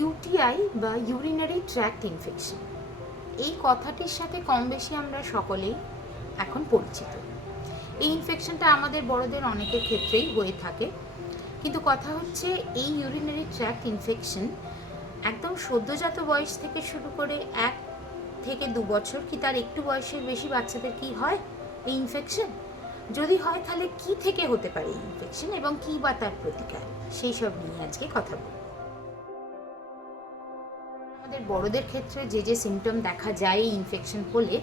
UTI বা urinary tract infection এই কথাটির সাথে কম বেশি আমরা সকলেই এখন পরিচিত। এই ইনফেকশনটা আমাদের বড়দের অনেকের ক্ষেত্রেই হয়ে থাকে। কিন্তু কথা হচ্ছে, এই ইউরিনারি ট্র্যাক্ট ইনফেকশন একদম সদ্যজাত বয়স থেকে শুরু করে এক থেকে দু বছর কি তার একটু বয়সের বেশি বাচ্চাদের কি হয় এই ইনফেকশন যদি হয় তাহলে কি থেকে হতে পারে এই ইনফেকশন এবং কি বা তার প্রতিকার? সেই সব নিয়ে আজকে কথা বলব। আমাদের বড়দের ক্ষেত্রে যে যে সিমটম দেখা যায় এই ইনফেকশন হলে,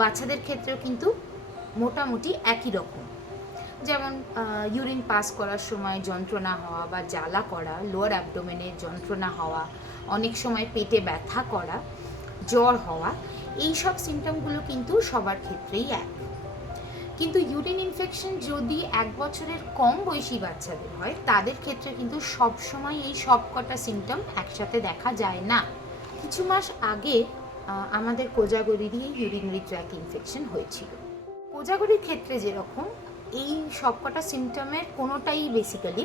বাচ্চাদের ক্ষেত্রেও কিন্তু মোটামুটি একই রকম। যেমন ইউরিন পাস করার সময় যন্ত্রণা হওয়া বা জ্বালা করা লোয়ার অ্যাবডোমেনের যন্ত্রণা হওয়া, অনেক সময় পেটে ব্যথা করা, জ্বর হওয়া, এই সব সিমটমগুলো কিন্তু সবার ক্ষেত্রেই এক। কিন্তু ইউরিন ইনফেকশন যদি এক বছরের কম বয়সী বাচ্চাদের হয়, তাদের ক্ষেত্রে কিন্তু সব সময় এই সব কটা সিমটম একসাথে দেখা যায় না। কিছু মাস আগে আমাদের কোজাগরিরই ইউরিনারি ট্র্যাক ইনফেকশন হয়েছিল। কোজাগরির ক্ষেত্রে যেরকম, এই সবকটা সিমটমের কোনোটাই বেসিক্যালি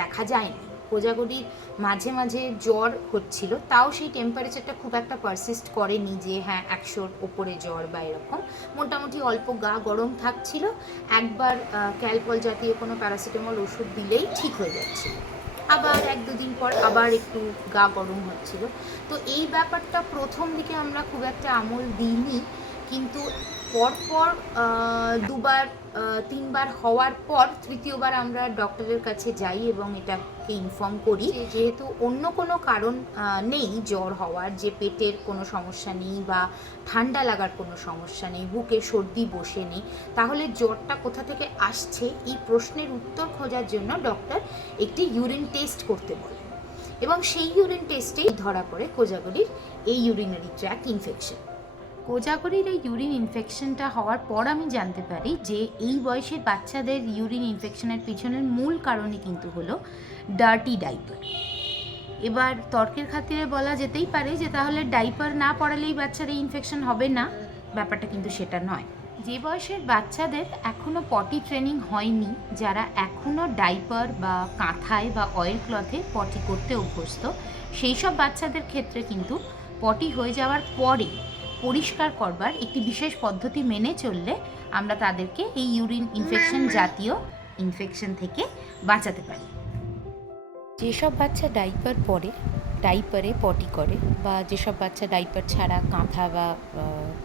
দেখা যায়নি। কোজাগরির মাঝে মাঝে জ্বর হচ্ছিল, তাও সেই টেম্পারেচারটা খুব একটা পারসিস্ট করেনি যে হ্যাঁ একশোর ওপরে জ্বর বা এরকম। মোটামুটি অল্প গা গরম থাকছিল, একবার ক্যালপল জাতীয় কোনো প্যারাসিটামল ওষুধ দিলেই ঠিক হয়ে যাচ্ছিল। আবার এক দুদিন পর আবার একটু গা গরম হচ্ছিল। তো এই ব্যাপারটা প্রথম দিকে আমরা খুব একটা আমল দিইনি, কিন্তু পরপর দুবার তিনবার হওয়ার পর তৃতীয়বার আমরা ডক্টরের কাছে যাই এবং এটাকে ইনফর্ম করি। যেহেতু অন্য কোনো কারণ নেই জ্বর হওয়ার যে পেটের কোনো সমস্যা নেই বা ঠান্ডা লাগার কোনো সমস্যা নেই বুকে সর্দি বসে নেই তাহলে জ্বরটা কোথা থেকে আসছে? এই প্রশ্নের উত্তর খোঁজার জন্য ডক্টর একটি ইউরিন টেস্ট করতে বলেন। এবং সেই ইউরিন টেস্টেই ধরা পড়ে কোজাগরির এই ইউরিনারি ট্র্যাক ইনফেকশন কোজাগরির এই ইউরিন ইনফেকশনটা হওয়ার পর আমি জানতে পারি যে এই বয়সের বাচ্চাদের ইউরিন ইনফেকশনের পিছনের মূল কারণই কিন্তু হলো ডার্টি ডাইপার এবার তর্কের খাতিরে বলা যেতেই পারে যে তাহলে ডাইপার না পড়ালেই বাচ্চার এই ইনফেকশন হবে না। ব্যাপারটা কিন্তু সেটা নয়। যে বয়সের বাচ্চাদের এখনও পটি ট্রেনিং হয়নি, যারা এখনও ডাইপার বা কাঁথায় বা অয়েল ক্লথে পটি করতে অভ্যস্ত, সেই সব বাচ্চাদের ক্ষেত্রে কিন্তু পটি হয়ে যাওয়ার পরে পরিষ্কার করবার একটি বিশেষ পদ্ধতি মেনে চললে আমরা তাদেরকে এই ইউরিন ইনফেকশন জাতীয় ইনফেকশন থেকে বাঁচাতে পারি। যেসব বাচ্চা ডাইপার পরে, ডাইপারে পটি করে বা যেসব বাচ্চা ডাইপার ছাড়া কাঁথা বা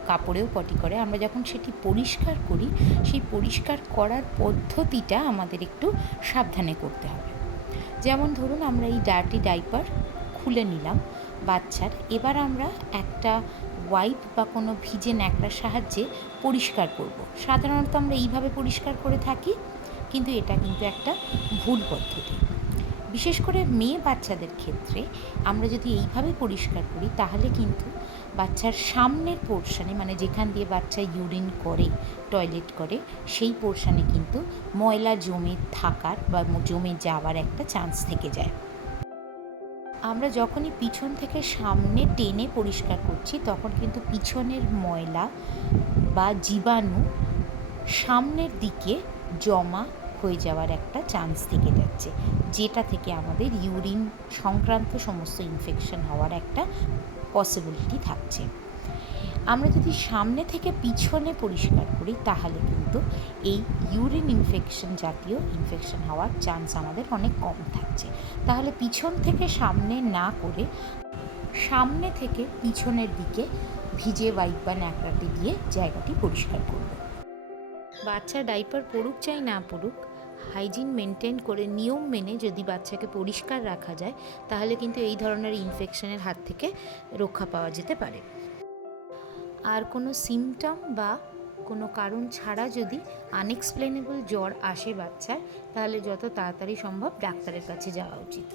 কাপড়েও পটি করে, আমরা যখন সেটি পরিষ্কার করি, সেই পরিষ্কার করার পদ্ধতিটা আমাদের একটু সাবধানে করতে হবে। যেমন ধরুন, আমরা এই ডার্টি ডাইপার খুলে নিলাম বাচ্চার, এবার আমরা একটা ওয়াইপ বা কোনো ভিজে ন্যাকড়ার সাহায্যে পরিষ্কার করব। সাধারণত আমরা এইভাবে পরিষ্কার করে থাকি, কিন্তু এটা কিন্তু একটা ভুল পদ্ধতি বিশেষ করে মেয়ে বাচ্চাদের ক্ষেত্রে আমরা যদি এইভাবে পরিষ্কার করি, তাহলে কিন্তু বাচ্চার সামনের পোর্শনে মানে যেখান দিয়ে বাচ্চা ইউরিন করে টয়লেট করে, সেই পোর্শনে কিন্তু ময়লা জমে থাকার বা জমে যাওয়ার একটা চান্স থেকে যায় আমরা যখনই পিছন থেকে সামনে টেনে পরিষ্কার করছি, তখন কিন্তু পিছনের ময়লা বা জীবাণু সামনের দিকে জমা হয়ে যাওয়ার একটা চান্স থেকে যাচ্ছে, যেটা থেকে আমাদের ইউরিন সংক্রান্ত সমস্ত ইনফেকশন হওয়ার একটা পসিবিলিটি থাকছে। আমরা যদি সামনে থেকে পিছনে পরিষ্কার করি, তাহলে কিন্তু এই ইউরিন ইনফেকশন জাতীয় ইনফেকশন হওয়ার চান্স আমাদের অনেক কম থাকছে। তাহলে পিছন থেকে সামনে না করে সামনে থেকে পিছনের দিকে ভিজে ওয়াইপ বা ন্যাকড়াটি দিয়ে জায়গাটি পরিষ্কার করব। বাচ্চা ডাইপার পড়ুক চাই না পড়ুক হাইজিন মেনটেন করে নিয়ম মেনে যদি বাচ্চাকে পরিষ্কার রাখা যায়, তাহলে কিন্তু এই ধরনের ইনফেকশনের হাত থেকে রক্ষা পাওয়া যেতে পারে। আর কোনো সিমটম বা কোনো কারণ ছাড়া যদি আনএক্সপ্লেনেবল জ্বর আসে বাচ্চার, তাহলে যত তাড়াতাড়ি সম্ভব ডাক্তারের কাছে যাওয়া উচিত।